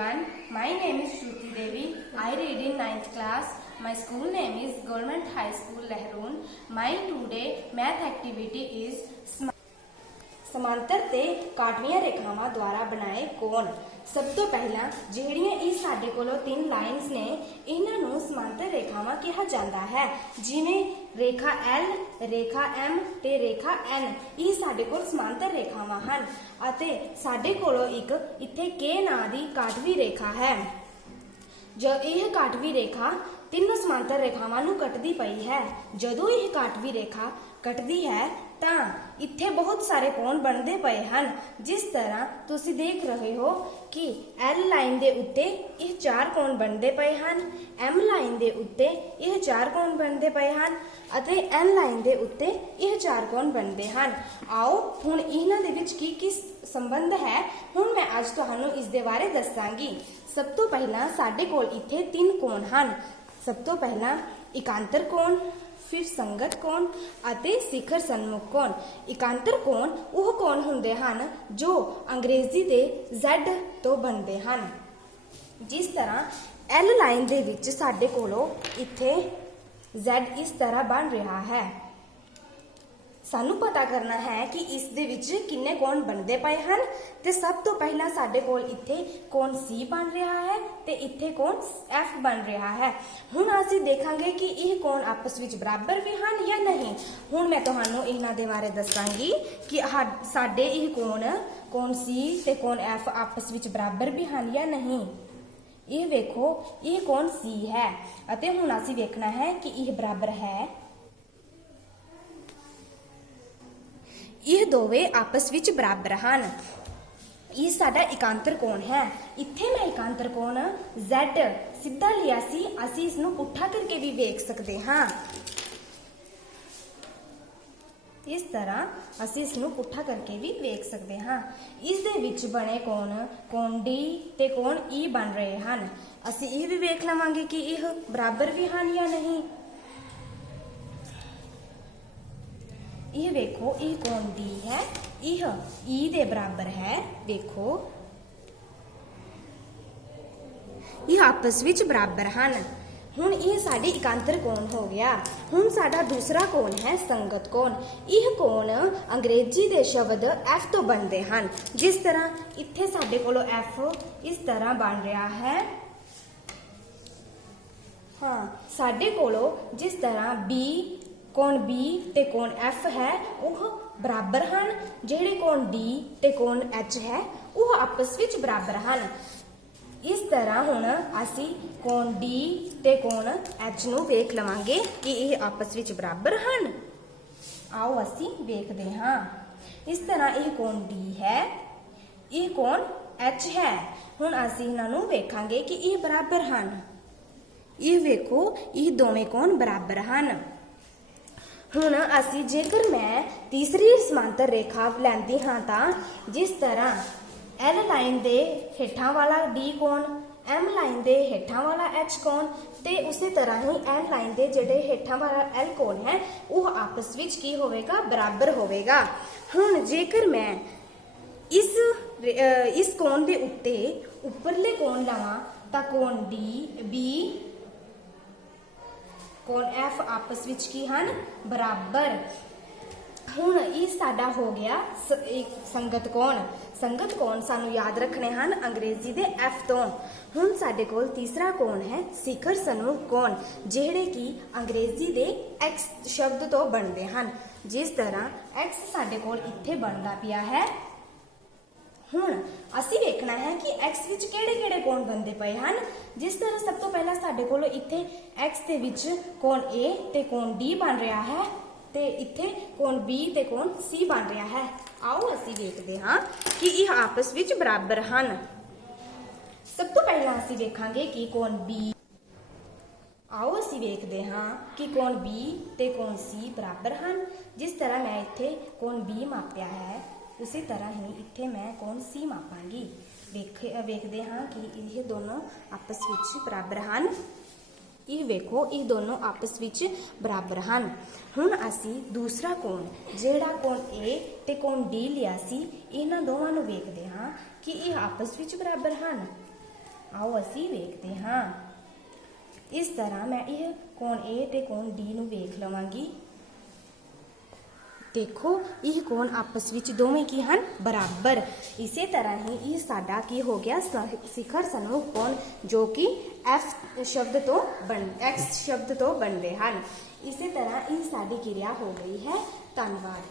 everyone. My name is Shruti Devi. I read in 9th class. My school name is Government High School, Lehroon. My today math activity is समांतर ते काटवियां रेखावां द्वारा बनाए कोण। सब तो पहला ਜਿਹੜੀਆਂ ਇਹ ਸਾਡੇ ਕੋਲੋਂ तीन लाइन्स ने ਇਹਨਾਂ ਨੂੰ समांतर रेखावां ਕਿਹਾ ਜਾਂਦਾ है। ਜਿਵੇਂ रेखा L, रेखा M ਤੇ रेखा N ਇਹ ਸਾਡੇ ਕੋਲ समांतर रेखावां ਹਨ ਅਤੇ ਸਾਡੇ ਕੋਲੋਂ ਇੱਕ ਇੱਥੇ K ਨਾਂ ਦੀ ਕਾਟਵੀ ਰੇਖਾ ਹੈ। ਜੋ ਇਹ ਕਾਟਵੀ ਰੇਖਾ ਤਿੰਨ समांतर रेखावां ਨੂੰ ਕੱਟਦੀ ਪਈ ਹੈ। ਜਦੋਂ ਇਹ ਕਾਟਵੀ ਰੇਖਾ ਕੱਟਦੀ ਹੈ ਤਾਂ ਇੱਥੇ बहुत सारे कोण ਬਣਦੇ ਪਏ ਹਨ। जिस तरह ਤੁਸੀਂ देख रहे हो कि L लाइन ਦੇ ਉੱਤੇ ਇਹ ਚਾਰ ਕੋਣ ਬਣਦੇ ਪਏ ਹਨ, M ਲਾਈਨ ਦੇ ਉੱਤੇ ਇਹ ਚਾਰ ਕੋਣ ਬਣਦੇ ਪਏ ਹਨ ਅਤੇ N ਲਾਈਨ ਦੇ ਉੱਤੇ ਇਹ ਚਾਰ ਕੋਣ ਬਣਦੇ ਹਨ। ਆਓ ਹੁਣ ਇਹਨਾਂ ਦੇ ਵਿੱਚ ਕੀ ਸੰਬੰਧ ਹੈ ਹੁਣ ਮੈਂ ਅੱਜ ਤੁਹਾਨੂੰ ਇਸ ਦੇ ਬਾਰੇ ਦੱਸਾਂਗੀ। ਸਭ ਤੋਂ ਪਹਿਲਾਂ ਸਾਡੇ ਕੋਲ ਇੱਥੇ ਤਿੰਨ ਕੋਣ ਹਨ। ਸਭ ਤੋਂ ਪਹਿਲਾਂ ਇਕਾਂਤਰ ਕੋਣ, फिर संगत कोण ਅਤੇ ਸਿਖਰ ਸਨਮੁਖ ਕੋਣ। ਇਕਾਂਤਰ ਕੋਣ ਉਹ ਕੋਣ ਹੁੰਦੇ ਹਨ ਜੋ ਅੰਗਰੇਜ਼ੀ ਦੇ Z ਤੋਂ ਬਣਦੇ ਹਨ। ਜਿਸ ਤਰ੍ਹਾਂ L ਲਾਈਨ ਦੇ ਵਿੱਚ ਸਾਡੇ ਕੋਲੋਂ ਇੱਥੇ Z ਇਸ ਤਰ੍ਹਾਂ ਬਣ ਰਿਹਾ ਹੈ। ਸਾਨੂੰ ਪਤਾ ਕਰਨਾ ਹੈ ਕਿ ਇਸ ਦੇ ਵਿੱਚ ਕਿੰਨੇ ਕੋਣ ਬਣਦੇ ਪਏ ਹਨ ਤੇ ਸਭ ਤੋਂ ਪਹਿਲਾਂ ਸਾਡੇ ਕੋਲ ਇੱਥੇ ਕੋਣ C ਬਣ ਰਿਹਾ ਹੈ ਤੇ ਇੱਥੇ ਕੋਣ F ਬਣ ਰਿਹਾ ਹੈ। ਹੁਣ ਅਸੀਂ ਦੇਖਾਂਗੇ ਕਿ ਇਹ ਕੋਣ ਆਪਸ ਵਿੱਚ ਬਰਾਬਰ ਵੀ ਹਨ ਜਾਂ ਨਹੀਂ। ਹੁਣ ਮੈਂ ਤੁਹਾਨੂੰ ਇਹਨਾਂ ਦੇ ਬਾਰੇ ਦੱਸਾਂਗੀ ਕਿ ਸਾਡੇ ਇਹ ਕੋਣ C ਤੇ ਕੋਣ F ਆਪਸ ਵਿੱਚ ਬਰਾਬਰ ਵੀ ਹਨ ਜਾਂ ਨਹੀਂ। ਇਹ ਵੇਖੋ ਇਹ ਕੋਣ C ਹੈ ਅਤੇ ਹੁਣ ਅਸੀਂ ਵੇਖਣਾ ਹੈ ਕਿ ਇਹ ਬਰਾਬਰ ਹੈ। ਇਹ ਦੋਵੇਂ ਆਪਸ ਵਿੱਚ ਬਰਾਬਰ ਹਨ। ਇਹ ਸਾਡਾ ਇਕਾਂਤਰ ਕੋਣ ਹੈ। ਇੱਥੇ ਮੈਂ ਇਕਾਂਤਰ ਕੋਣ Z ਸਿੱਧਾ ਲਿਆ ਸੀ, ਅਸੀਂ ਇਸ ਨੂੰ ਪੁੱਠਾ ਕਰਕੇ ਵੀ ਵੇਖ ਸਕਦੇ ਹਾਂ। ਇਸ ਤਰ੍ਹਾਂ ਅਸੀਂ ਇਸ ਨੂੰ ਪੁੱਠਾ ਕਰਕੇ ਵੀ ਵੇਖ ਸਕਦੇ ਹਾਂ। ਇਸ ਦੇ ਵਿੱਚ ਬਣੇ ਕੋਣ D ਤੇ ਕੋਣ E ਬਣ ਰਹੇ ਹਨ। ਅਸੀਂ ਇਹ ਵੀ ਵੇਖ ਲਵਾਂਗੇ ਕਿ ਇਹ ਬਰਾਬਰ ਵੀ ਹਨ ਜਾਂ ਨਹੀਂ। ਇਹ ਵੇਖੋ ਇਹ ਕੋਣ D ਹੈ, ਇਹ E ਦੇ ਬਰਾਬਰ ਹੈ। ਵੇਖੋ ਇਹ ਆਪਸ ਵਿੱਚ ਬਰਾਬਰ ਹਨ। ਹੁਣ ਇਹ ਸਾਡੀ ਇਕਾਂਤਰ ਕੋਣ ਹੋ ਗਿਆ। ਹੁਣ ਸਾਡਾ ਦੂਸਰਾ ਕੋਣ ਹੈ ਸੰਗਤ ਕੋਣ। ਇਹ ਕੋਣ ਅੰਗਰੇਜ਼ੀ ਦੇ ਸ਼ਬਦ F ਤੋਂ ਬਣਦੇ ਹਨ। ਜਿਸ ਤਰ੍ਹਾਂ ਇੱਥੇ ਸਾਡੇ ਕੋਲੋਂ F ਇਸ ਤਰ੍ਹਾਂ ਬਣ ਰਿਹਾ ਹੈ। ਹਾਂ, ਸਾਡੇ ਕੋਲੋਂ ਜਿਸ ਤਰ੍ਹਾਂ ਕੋਣ B ਤੇ ਕੋਣ F ਹੈ ਉਹ ਬਰਾਬਰ ਹਨ। ਜਿਹੜੇ ਕੋਣ D ਤੇ ਕੋਣ H ਹੈ ਉਹ ਆਪਸ ਵਿੱਚ ਬਰਾਬਰ ਹਨ। ਇਸ ਤਰ੍ਹਾਂ ਹੁਣ ਅਸੀਂ ਕੋਣ D ਤੇ ਕੋਣ H ਨੂੰ ਵੇਖ ਲਵਾਂਗੇ ਕਿ ਇਹ ਆਪਸ ਵਿੱਚ ਬਰਾਬਰ ਹਨ। ਆਓ ਅਸੀਂ ਵੇਖਦੇ ਹਾਂ। ਇਸ ਤਰ੍ਹਾਂ ਇਹ ਕੋਣ D ਹੈ, ਇਹ ਕੋਣ H ਹੈ। ਹੁਣ ਅਸੀਂ ਇਹਨਾਂ ਨੂੰ ਵੇਖਾਂਗੇ ਕਿ ਇਹ ਬਰਾਬਰ ਹਨ। ਇਹ ਵੇਖੋ ਇਹ ਦੋਵੇਂ ਕੋਣ ਬਰਾਬਰ ਹਨ। ਹੁਣ ਅਸੀਂ ਜੇਕਰ ਮੈਂ ਤੀਸਰੀ ਸਮਾਂਤਰ ਰੇਖਾ ਲੈਂਦੀ ਹਾਂ ਤਾਂ ਜਿਸ ਤਰ੍ਹਾਂ L ਲਾਈਨ ਦੇ ਹੇਠਾਂ ਵਾਲਾ D ਕੋਣ, M ਲਾਈਨ ਦੇ ਹੇਠਾਂ ਵਾਲਾ H ਕੋਣ ਤੇ ਉਸੇ ਤਰ੍ਹਾਂ ਹੀ N ਲਾਈਨ ਦੇ ਜਿਹੜੇ ਹੇਠਾਂ ਵਾਲਾ L ਕੋਣ ਹੈ ਉਹ ਆਪਸ ਵਿੱਚ ਕੀ ਹੋਵੇਗਾ, ਬਰਾਬਰ ਹੋਵੇਗਾ। ਹੁਣ ਜੇਕਰ ਮੈਂ ਇਸ ਕੋਣ ਦੇ ਉੱਤੇ ਉੱਪਰਲੇ ਕੋਣ ਲਵਾਂ ਤਾਂ ਕੋਣ D, B, ਕੋਣ F ਆਪਸ ਵਿੱਚ ਕੀ ਹਨ, ਬਰਾਬਰ। ਹੁਣ ਇਹ ਸਾਡਾ ਹੋ ਗਿਆ ਇੱਕ ਸੰਗਤ ਕੋਣ। ਸੰਗਤ ਕੋਣ ਸਾਨੂੰ ਯਾਦ ਰੱਖਣੇ ਹਨ ਅੰਗਰੇਜ਼ੀ ਦੇ F ਤੋਂ। ਹੁਣ ਸਾਡੇ ਕੋਲ ਤੀਸਰਾ ਕੋਣ ਹੈ ਸਿਖਰ ਸਨਮੁਖ ਕੋਣ, ਜਿਹੜੇ ਕਿ ਅੰਗਰੇਜ਼ੀ ਦੇ X ਸ਼ਬਦ ਤੋਂ ਬਣਦੇ ਹਨ। ਜਿਸ ਤਰ੍ਹਾਂ X ਸਾਡੇ ਕੋਲ ਇੱਥੇ ਬਣਦਾ ਪਿਆ ਹੈ। ਹੁਣ ਅਸੀਂ ਵੇਖਣਾ ਹੈ ਕਿ X ਵਿੱਚ ਕਿਹੜੇ ਕੋਣ ਬਣਦੇ ਪਏ ਹਨ। ਜਿਸ ਤਰ੍ਹਾਂ ਸਭ ਤੋਂ ਪਹਿਲਾਂ ਸਾਡੇ ਕੋਲ ਇੱਥੇ X ਦੇ ਵਿੱਚ ਕੋਣ A ਤੇ ਕੋਣ D ਬਣ ਰਿਹਾ ਹੈ ਤੇ ਇੱਥੇ ਕੋਣ B ਤੇ ਕੋਣ C ਬਣ ਰਿਹਾ ਹੈ। ਆਓ ਅਸੀਂ ਵੇਖਦੇ ਹਾਂ ਕਿ ਇਹ ਆਪਸ ਵਿੱਚ ਬਰਾਬਰ ਹਨ। ਸਭ ਤੋਂ ਪਹਿਲਾਂ ਅਸੀਂ ਵੇਖਾਂਗੇ ਕਿ ਕੋਣ B। ਆਓ ਅਸੀਂ ਵੇਖਦੇ ਹਾਂ ਕਿ ਕੋਣ B ਤੇ ਕੋਣ C ਬਰਾਬਰ ਹਨ। ਜਿਸ ਤਰ੍ਹਾਂ ਮੈਂ ਇੱਥੇ ਕੋਣ B ਮਾਪਿਆ ਹੈ ਉਸੇ ਤਰ੍ਹਾਂ ਹੀ ਇੱਥੇ ਮੈਂ ਕੋਣ C ਮਾਪਾਂਗੀ। ਵੇਖਦੇ ਹਾਂ ਕਿ ਇਹ ਦੋਨੋਂ ਆਪਸ ਵਿੱਚ ਬਰਾਬਰ ਹਨ। ਇਹ ਵੇਖੋ ਇਹ ਦੋਨੋਂ ਆਪਸ ਵਿੱਚ ਬਰਾਬਰ ਹਨ। ਹੁਣ ਅਸੀਂ ਦੂਸਰਾ ਕੋਣ ਜਿਹੜਾ ਕੋਣ A ਤੇ ਕੋਣ D ਲਿਆ ਸੀ ਇਹਨਾਂ ਦੋਵਾਂ ਨੂੰ ਵੇਖਦੇ ਹਾਂ ਕਿ ਇਹ ਆਪਸ ਵਿੱਚ ਬਰਾਬਰ ਹਨ। आओ असी वेखते हाँ। इस तरह मैं यह कोण ए ते कोण डी नूं वेख लवांगी। देखो यह कोण आपस विच दोवें की हन बराबर। इसे तरह ही यह साडा की हो गया शिखर समूह कोण, जो कि एक्स शब्द तो बनते हैं। इसी तरह यह साडी क्रिया हो गई है। धन्यवाद।